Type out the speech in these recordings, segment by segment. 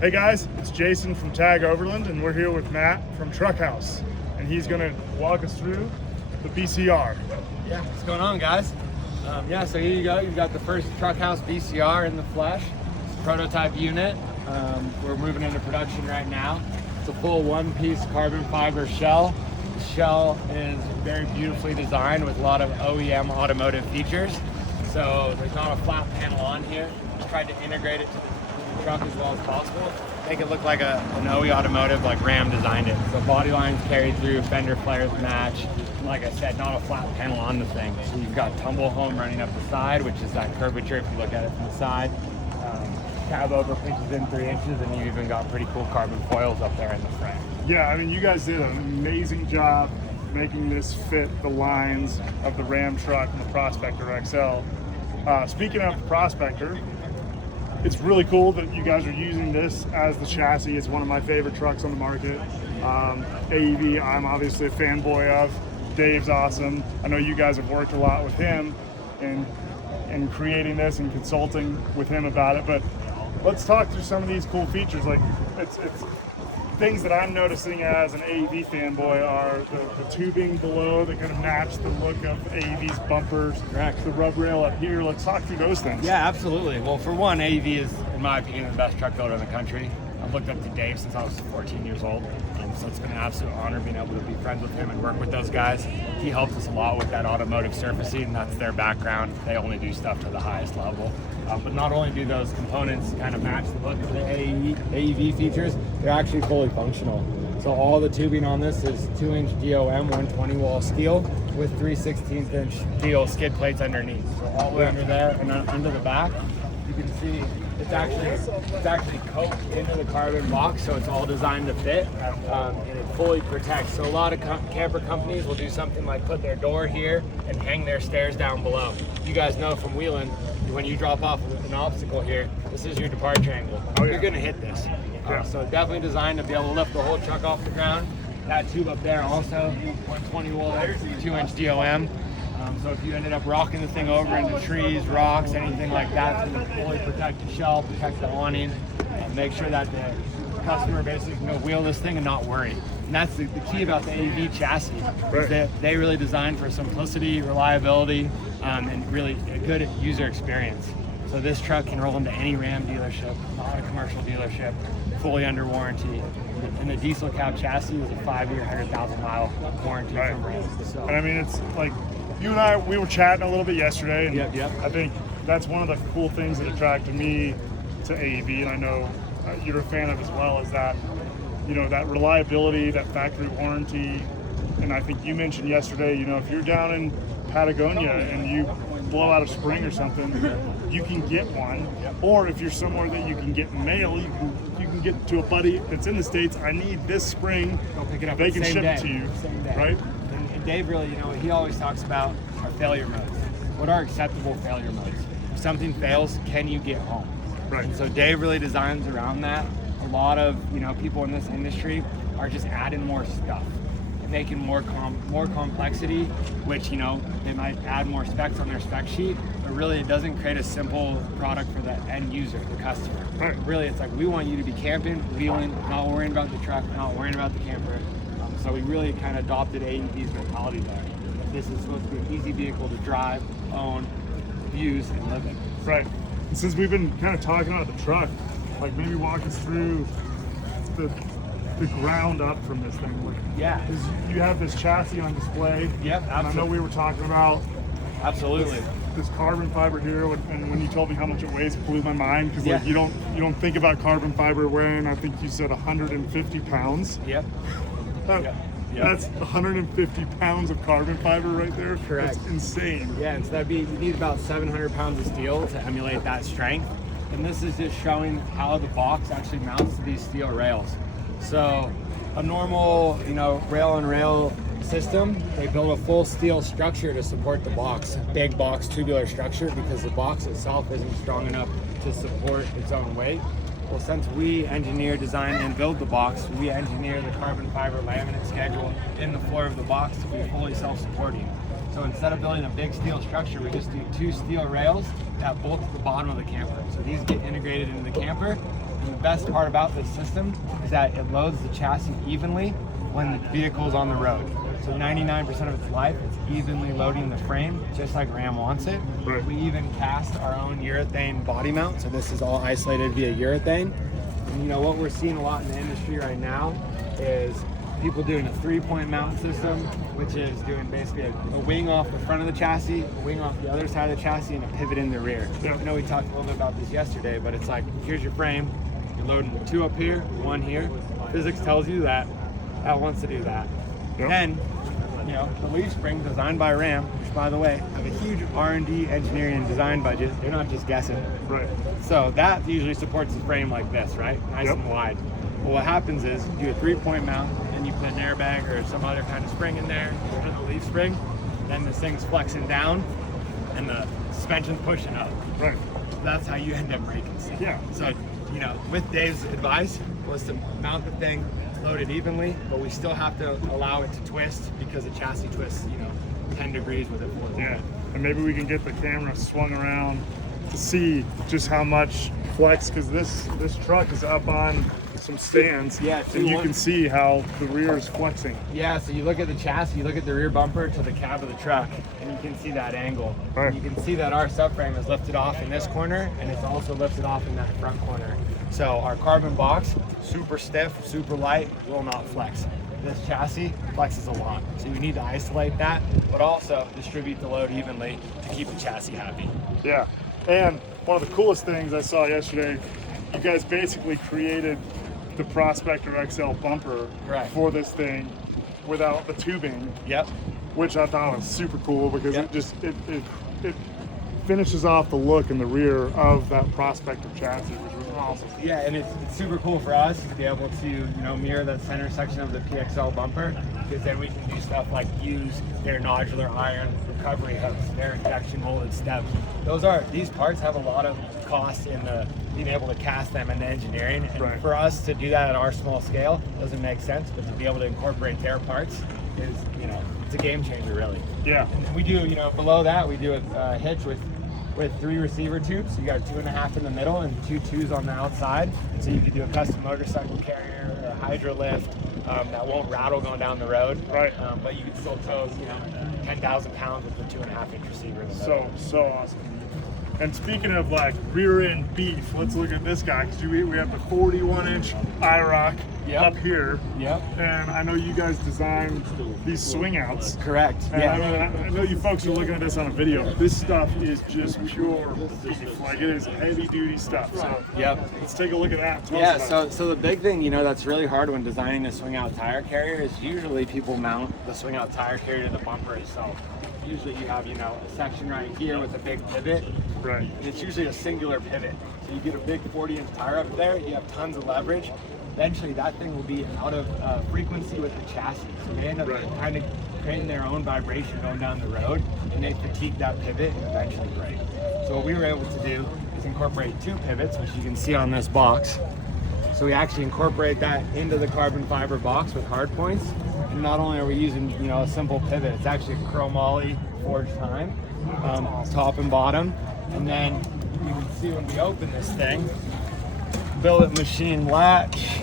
Hey guys, it's Jason from Tag Overland, and we're here with Matt from TruckHouse, and he's going to walk us through the BCR. Yeah, what's going on, guys? So here you go. You've got the first TruckHouse BCR in the flesh. It's a prototype unit. We're moving into production right now. It's a full one-piece carbon fiber shell. The shell is very beautifully designed with a lot of OEM automotive features. So there's not a flat panel on here. Just tried to integrate it to the truck as well as possible. Make it look like an OE automotive, like Ram designed it. So body lines carried through, fender flares match. Like I said, not a flat panel on the thing. So you've got tumble home running up the side, which is that curvature if you look at it from the side. Cab over pitches in 3 inches, and you even got pretty cool carbon foils up there in the front. Yeah, I mean, you guys did an amazing job making this fit the lines of the Ram truck and the Prospector XL. Speaking of the Prospector, it's really cool that you guys are using this as the chassis. It's one of my favorite trucks on the market. AEV, I'm obviously a fanboy of. Dave's awesome. I know you guys have worked a lot with him in creating this and consulting with him about it, but let's talk through some of these cool features. Like it's things that I'm noticing as an AEV fanboy are the tubing below that kind of match the look of AEV's bumpers. Correct. The rub rail up here. Let's talk through those things. Yeah, absolutely. Well, for one, AEV is, in my opinion, the best truck builder in the country. I've looked up to Dave since I was 14 years old, and so it's been an absolute honor being able to be friends with him and work with those guys. He helps us a lot with that automotive surfacing. That's their background. They only do stuff to the highest level. But not only do those components kind of match the look of the AEV features, they're actually fully functional. So all the tubing on this is 2-inch DOM 120 wall steel with 3/16-inch steel skid plates underneath. So all the way under there and under the back, you can see it's actually coked into the carbon box, so it's all designed to fit, and it fully protects. So a lot of camper companies will do something like put their door here and hang their stairs down below. You guys know from wheeling, when you drop off with an obstacle here, this is your departure angle. Oh, yeah. You're gonna hit this. So definitely designed to be able to lift the whole truck off the ground. That tube up there also, 120 wall, 2-inch DOM. So if you ended up rocking the thing over into trees, rocks, anything like that, it's going to fully protect the shell, protect the awning, and make sure that the customer basically can wheel this thing and not worry. And that's the key about the AEV chassis, is that they really designed for simplicity, reliability, and really a good user experience. So this truck can roll into any Ram dealership, not a commercial dealership, fully under warranty. And the diesel cab chassis is a 5-year, 100,000-mile warranty from Ram. So. And I mean, it's like, you and I, we were chatting a little bit yesterday, and Yep. I think that's one of the cool things that attracted me to AEV, and I know you're a fan of as well, is that, you know, that reliability, that factory warranty. And I think you mentioned yesterday, you know, if you're down in Patagonia and you blow out a spring or something, you can get one. Or if you're somewhere that you can get mail, you can get to a buddy that's in the States. I need this spring. Go pick it up. They can ship day. it to you, Same day. right? And Dave really, you know, he always talks about our failure modes. What are acceptable failure modes? If something fails, can you get home? Right. And so Dave really designs around that. A lot of, you know, people in this industry are just adding more stuff, making more complexity, which, you know, they might add more specs on their spec sheet, but really it doesn't create a simple product for the end user, the customer. Right. Really, it's like we want you to be camping, wheeling, not worrying about the truck, not worrying about the camper. So we really kind of adopted AEV's mentality there. This is supposed to be an easy vehicle to drive, own, use, and live in. Right. And since we've been kind of talking about the truck, like maybe walk us through the ground up from this thing. Like, Yeah. you have this chassis on display. Yep, And I know absolutely. we were talking about Absolutely. this carbon fiber here, and when you told me how much it weighs, it blew my mind, because like Yeah. you don't think about carbon fiber weighing, I think you said 150 pounds. Yep. Yep. That's 150 pounds of carbon fiber right there. Correct. That's insane. Yeah, and so you need about 700 pounds of steel to emulate that strength. And this is just showing how the box actually mounts to these steel rails. So a normal, you know, rail-on-rail system, they build a full steel structure to support the box, big box tubular structure, because the box itself isn't strong enough to support its own weight. Well, since we engineer, design, and build the box, we engineer the carbon fiber laminate schedule in the floor of the box to be fully self-supporting. So So instead of building a big steel structure, we just do 2 steel rails that bolt to the bottom of the camper. So these get integrated into the camper. And the best part about this system is that it loads the chassis evenly when the vehicle's on the road. So 99% of its life, it's evenly loading the frame, just like Ram wants it. Right. We even cast our own urethane body mount, so this is all isolated via urethane. And you know what we're seeing a lot in the industry right now is people doing a 3-point mount system, which is doing basically a wing off the front of the chassis, a wing off the other side of the chassis, and a pivot in the rear. Yeah. I know we talked a little bit about this yesterday, but it's like, here's your frame, you're loading 2 up here, 1 here. Physics tells you that wants to do that. Yep. Then, you know, the leaf spring designed by Ram, which by the way, have a huge R&D engineering and design budget. They're not just guessing. Right. So that usually supports the frame like this, right? Nice Yep. and wide. Well, what happens is you do a 3-point mount, and you put an airbag or some other kind of spring in there, put the leaf spring, then this thing's flexing down, and the suspension's pushing up. Right. That's how you end up breaking stuff. Yeah. So, you know, with Dave's advice was to mount the thing, load it evenly, but we still have to allow it to twist because the chassis twists, you know, 10 degrees with it. Yeah. And maybe we can get the camera swung around to see just how much flex, because this truck is up on some stands. Yeah, and you can see how the rear is flexing. Yeah, so you look at the chassis, you look at the rear bumper to the cab of the truck, and you can see that angle. Right. And you can see that our subframe is lifted off in this corner, and it's also lifted off in that front corner. So our carbon box, super stiff, super light, will not flex. This chassis flexes a lot. So you need to isolate that, but also distribute the load evenly to keep the chassis happy. Yeah. And one of the coolest things I saw yesterday, you guys basically created the Prospector XL bumper Correct. for this thing without the tubing. Yep. Which I thought was super cool because Yep. it finishes off the look in the rear of that Prospector chassis, which was awesome. Yeah, and it's super cool for us to be able to, you know, mirror that center section of the PXL bumper, because then we can do stuff like use their nodular iron recovery hooks, their injection molded steps. These parts have a lot of cost in the being able to cast them in the engineering. And Right. for us to do that at our small scale doesn't make sense, but to be able to incorporate their parts is, you know, it's a game changer really. Yeah. And we do, you know, below that we do a hitch with 3 receiver tubes. So you got 2.5 in the middle and 2 2s on the outside. So you could do a custom motorcycle carrier or a hydro lift that won't rattle going down the road. Right. But you could still tow, you know, 10,000 pounds with the 2.5-inch receiver in the middle. So awesome. And speaking of like rear end beef, let's look at this guy, because we have the 41-inch IROC Yep. up here. Yep. And I know you guys designed these swing outs. Correct. And Yeah. I know you folks are looking at this on a video. This stuff is just pure beef. Like, it is heavy duty stuff. So Yep. let's take a look at that. Tell Yeah, us about so the big thing, you know, that's really hard when designing a swing out tire carrier is usually people mount the swing out tire carrier to the bumper itself. Usually you have, you know, a section right here with a big pivot. it. Right. And it's usually a singular pivot. So you get a big 40-inch tire up there, you have tons of leverage. Eventually that thing will be out of frequency with the chassis. So they end up Right. kind of creating their own vibration going down the road, and they fatigue that pivot and eventually break. So what we were able to do is incorporate 2 pivots, which you can see on this box. So we actually incorporate that into the carbon fiber box with hard points. And not only are we using, you know, a simple pivot, it's actually a chromoly forged time, top and bottom. And then you can see when we open this thing, billet machine latch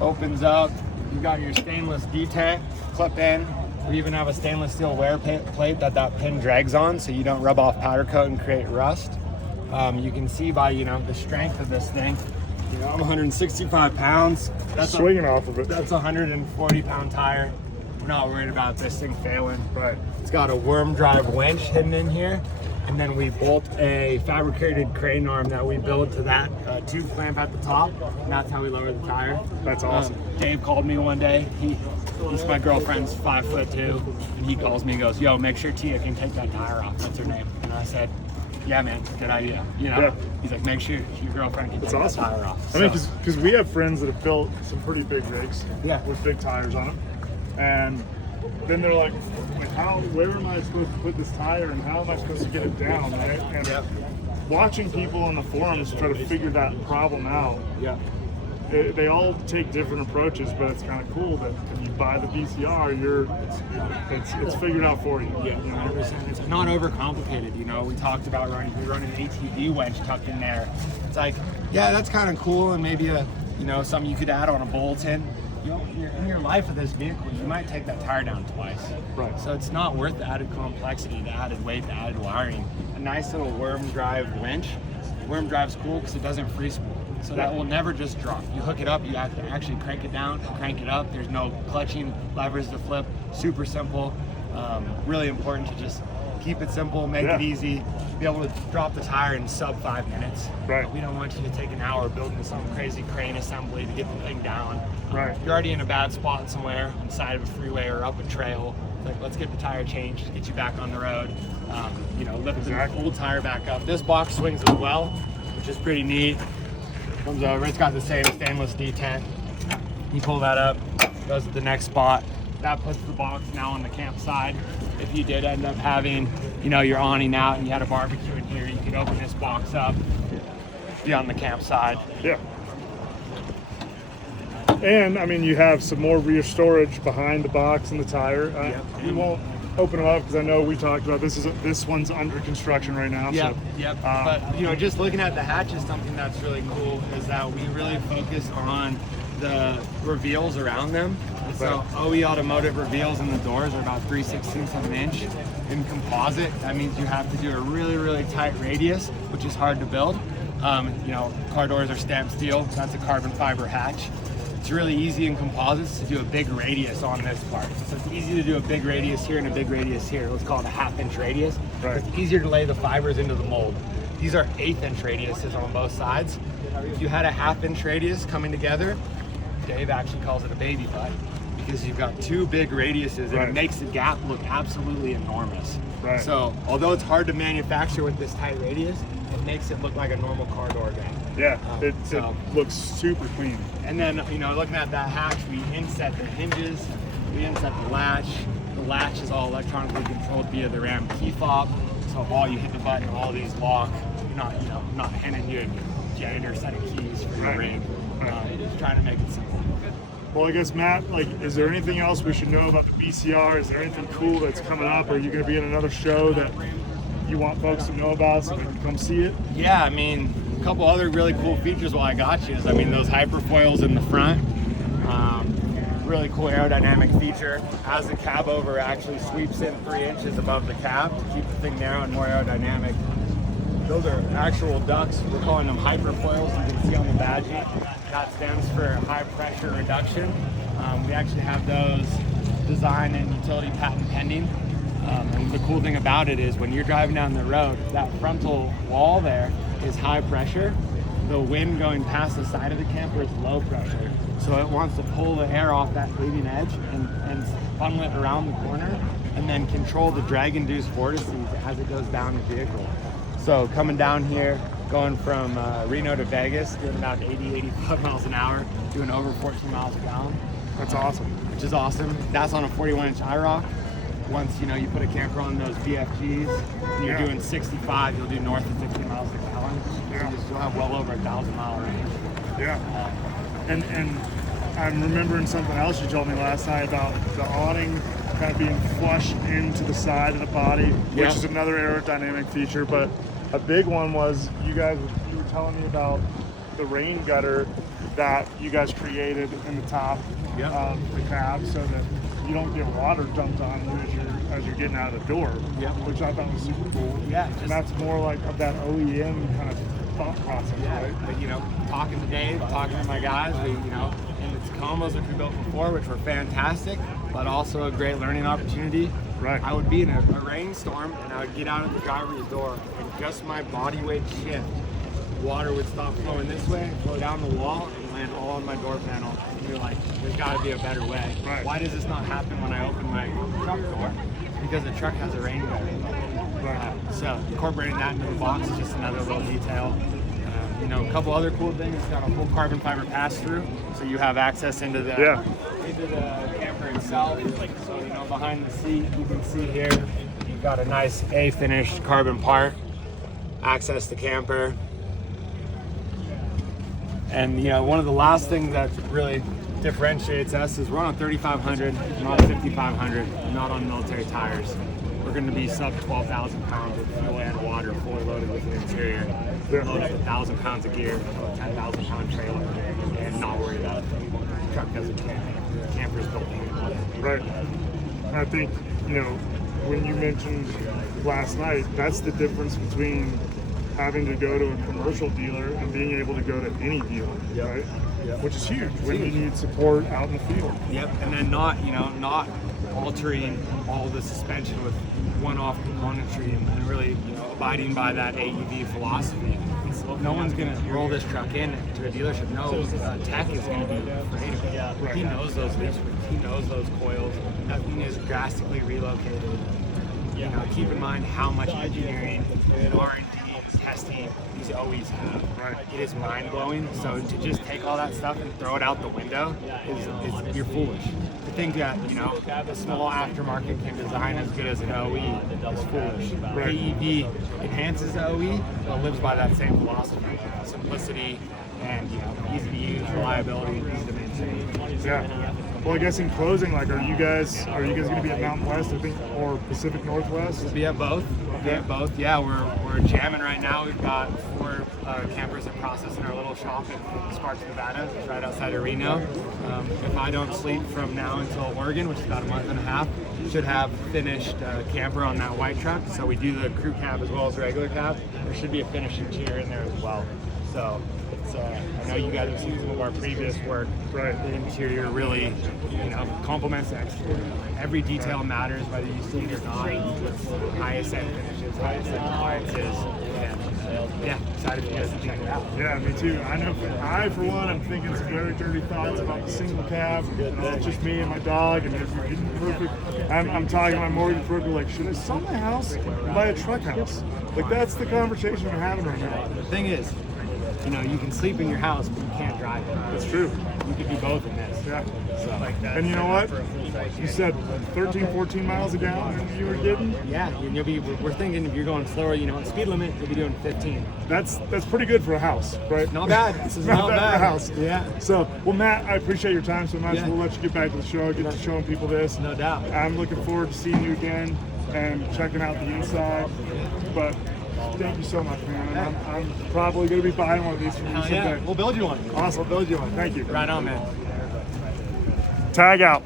opens up. You've got your stainless detent clip in. We even have a stainless steel wear plate that pin drags on, so you don't rub off powder coat and create rust. You can see by, you know, the strength of this thing. You know, I'm 165 pounds. That's Swinging off of it. That's a 140-pound tire. We're not worried about this thing failing. Right. It's got a worm drive winch hidden in here, and then we bolt a fabricated crane arm that we build to that tube clamp at the top, and that's how we lower the tire. That's awesome. Dave called me one day. He's my girlfriend's 5'2", and he calls me and goes, "Yo, make sure Tia can take that tire off." That's her name. And I said, "Yeah, man, good idea." You know, Yeah. He's like, "Make sure your girlfriend can That's take awesome. that tire off." I mean, because we have friends that have built some pretty big rigs Yeah. with big tires on them. And then they're like, where am I supposed to put this tire and how am I supposed to get it down, right? And Yep. watching people on the forums try to figure that problem out, Yeah. they all take different approaches, but it's kind of cool that if you buy the BCR, it's figured out for you. Yeah, 100%. It's not overcomplicated. You know, we talked about we run an ATV winch tucked in there. It's like, yeah, that's kind of cool, and maybe something you could add on a bulletin. In your life of this vehicle, you might take that tire down twice. Right. So it's not worth the added complexity, the added weight, the added wiring. A nice little worm drive winch. Worm drive's cool because it doesn't free spool. So that will never just drop. You hook it up, you have to actually crank it down, crank it up. There's no clutching levers to flip. Super simple. Really important to just keep it simple, make it easy, be able to drop the tire in sub 5 minutes. Right. We don't want you to take an hour building some crazy crane assembly to get the thing down. Right. You're already in a bad spot somewhere on the side of a freeway or up a trail. It's like, let's get the tire changed, get you back on the road. Lift the old tire back up. This box swings as well, which is pretty neat. Comes over, it's got the same stainless detent. You pull that up, goes to the next spot. That puts the box now on the campsite. If you did end up having, your awning out and you had a barbecue in here, you could open this box up, be on the campsite. Yeah. And I mean, you have some more rear storage behind the box and the tire. We won't open them up because I know we talked about this one's under construction right now. Yep. But just looking at the hatch is something that's really cool, is that we really focus on the reveals around them. So OE Automotive reveals in the doors are about 3/16 of an inch. In composite, that means you have to do a really, really tight radius, which is hard to build. Car doors are stamped steel. That's a carbon fiber hatch. It's really easy in composites to do a big radius on this part. So it's easy to do a big radius here and a big radius here. Let's call it a 1/2 inch radius. Right. It's easier to lay the fibers into the mold. These are 1/8 inch radiuses on both sides. If you had a 1/2 inch radius coming together, Dave actually calls it a baby butt, because you've got 2 big radiuses and it makes the gap look absolutely enormous. Right. So although it's hard to manufacture with this tight radius, it makes it look like a normal car door gap. Yeah, it looks super clean. And then, looking at that hatch, we inset the hinges, we inset the latch. The latch is all electronically controlled via the Ram key fob. So while you hit the button, all these lock. You're not handing you a janitor set of keys for your rig. Just trying to make it simple. Well, I guess, Matt, is there anything else we should know about the BCR? Is there anything cool that's coming up? Are you going to be in another show that you want folks to know about so they can come see it? Yeah, a couple other really cool features while I got you is, those hyperfoils in the front. Really cool aerodynamic feature. As the cab over actually sweeps in 3 inches above the cab to keep the thing narrow and more aerodynamic. Those are actual ducts. We're calling them hyperfoils. You can see on the badging. That stands for high pressure reduction. We actually have those design and utility patent pending. And the cool thing about it is when you're driving down the road, that frontal wall there is high pressure. The wind going past the side of the camper is low pressure. So it wants to pull the air off that leading edge and funnel it around the corner and then control the drag-induced vortices as it goes down the vehicle. So coming down here, going from Reno to Vegas, doing about 80, 85 miles an hour, doing over 14 miles a gallon. That's awesome. Which is awesome. That's on a 41-inch IROC. Once you put a camper on those BFGs and you're doing 65, you'll do north of 50 miles a gallon. You'll have well over 1,000-mile range. Yeah. And I'm remembering something else you told me last night about the awning kind of being flush into the side of the body, which is another aerodynamic feature. But a big one was you were telling me about the rain gutter that you guys created in the top of the cab so that you don't get water dumped on you as you're getting out of the door, which I thought was super cool. Yeah, and that's more like of that OEM kind of thought process, right? But talking to Dave, talking to my guys, in the Tacomas, which we built before, which were fantastic, but also a great learning opportunity. Right. I would be in a rainstorm and I would get out of the driver's door and just my body weight shift, water would stop flowing this way, flow down the wall, and land all on my door panel. And you're like, there's got to be a better way. Right. Why does this not happen when I open my truck door? Because the truck has a rain gutter. Right. So incorporating that into the box is just another little detail. A couple other cool things. It's got a full carbon fiber pass-through, so you have access into the camper itself. So behind the seat, you can see here you've got a nice A-finished carbon part. Access the camper. And you know, one of the last things that really differentiates us is we're on a 3500, not a 5500, not on military tires. We're going to be sub 12,000 pounds with fuel and water, fully loaded with an interior, loaded with 1,000 pounds of gear, 10,000 pound trailer, and not worry about it. The truck doesn't camp. The camper's built for it. Right. I think, you know, when you mentioned last night, that's the difference between having to go to a commercial dealer and being able to go to any dealer, right? Yep. Which is huge when you need support out in the field. Yep, and then not altering all the suspension with one-off componentry and really, you know, abiding by that AEV philosophy. No one's gonna roll this truck in to a dealership. No, tech is gonna be afraid. He knows those leaf springs. He knows those coils. Nothing is drastically relocated. You know, keep in mind how much engineering and R&D and testing these OEs have. Right. It is mind-blowing. So to just take all that stuff and throw it out the window is you're foolish. To think that, you know, a small aftermarket can design as good as an OE is foolish. Right. AEV enhances the OE, but lives by that same philosophy, simplicity, and, you know, easy to use, reliability, easy to maintain. Yeah. Well, I guess in closing, like, are you guys going to be at Mountain West, I think, or Pacific Northwest? We'll be at both. Yeah, we're jamming right now. We've got 4 campers in process in our little shop in Sparks, Nevada, right outside of Reno. If I don't sleep from now until Oregon, which is about a month and a half, should have finished camper on that white truck. So we do the crew cab as well as regular cab. There should be a finishing chair in there as well. So it's, I know you guys have seen some of our previous work. Right. The interior really, you know, complements the exterior. Every detail matters, whether you see it or not. With highest end finishes, highest end appliances. And yeah, excited for you guys to check it out. Yeah, me too. I know. I, for one, am thinking some very dirty thoughts about the single cab. It's just me and my dog, and if you're getting perfect, I'm talking to my mortgage broker like, should I sell my house and buy a truck house? Like, that's the conversation we're having right now. The thing is, you know, you can sleep in your house, but you can't drive it. That's true. You could do both in this. Yeah. So, and you know what? You said 13, 14 miles a gallon you were getting? Yeah, and we're thinking if you're going slower, you know, on speed limit, you'll be doing 15. That's pretty good for a house, right? Not bad. This is not bad for a house. Yeah. So, well, Matt, I appreciate your time so much. Yeah. We'll let you get back to the show, get to showing people this. No doubt. I'm looking forward to seeing you again and checking out the inside. But thank you so much, man. And I'm probably going to be buying one of these from you someday. Yeah. We'll build you one. Awesome. We'll build you one. Thank you. Right on, man. Tag out.